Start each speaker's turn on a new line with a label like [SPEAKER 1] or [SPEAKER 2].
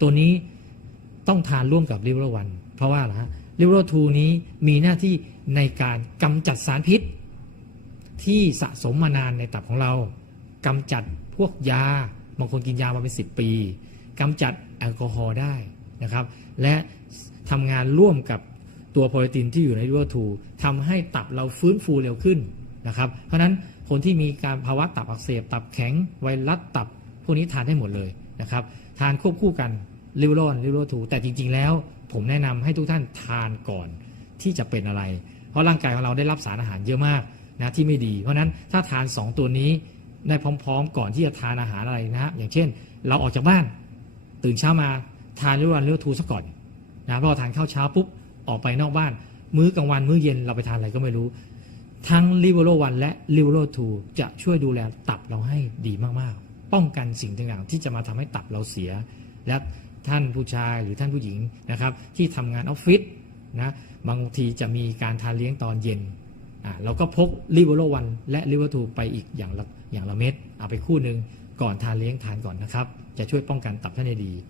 [SPEAKER 1] ตัวนี้ต้องทานร่วมกับลิเวอร์วันเพราะว่าอะไรฮะลิเวอร์ทูนี้มีหน้าที่ในการกำจัดสารพิษ ที่สะสมมานานในตับของเรากำจัดพวกยาบางคนกินยามาเป็น10 ปีกำจัดแอลกอฮอล์ได้นะครับ และทำงานร่วมกับตัวโปรตีนที่อยู่ในลิเวอร์ทูทำให้ตับเราฟื้นฟูเร็วขึ้นนะครับ เพราะฉะนั้นคนที่มีการภาวะตับอักเสบตับแข็งไวรัสตับ พวกนี้ทานได้หมดเลย นะครับทานควบคู่กันลิวอร์อนลิวอร์ทูแต่จริง ๆ แล้ว ผมแนะนำให้ทุกท่านทานก่อนที่จะเป็นอะไร เพราะร่างกายของเราได้รับสารอาหารเยอะมากนะที่ไม่ดี เพราะฉะนั้นถ้าทาน 2 ตัวนี้ได้พร้อม ๆ ก่อนที่จะทานอาหารอะไรนะฮะอย่างเช่น เราออกจากบ้าน ตื่นเช้ามาทานลิวอร์อนลิวอร์ทูซะก่อนนะพอทานข้าวเช้าปุ๊บออกไปนอกบ้าน มื้อกลางวันมื้อเย็นเราไปทานอะไรก็ไม่รู้ ทั้งลิวอร์วันและลิวอร์ทูจะช่วยดูแลตับเราให้ดีมากๆ ป้องกันสิ่งต่างๆ ที่จะมาทำให้ตับเราเสีย และท่านผู้ชายหรือท่านผู้หญิงนะครับ ที่ทำงานออฟฟิศนะบางทีจะมีการทานเลี้ยงตอนเย็นอะเราก็พกลิเวอร์วันและลิเวอร์ทูไปอีกอย่างละอย่างละเม็ดเอาไปคู่หนึ่งก่อนทานเลี้ยงทานก่อนนะครับ จะช่วยป้องกันตับท่านได้ดี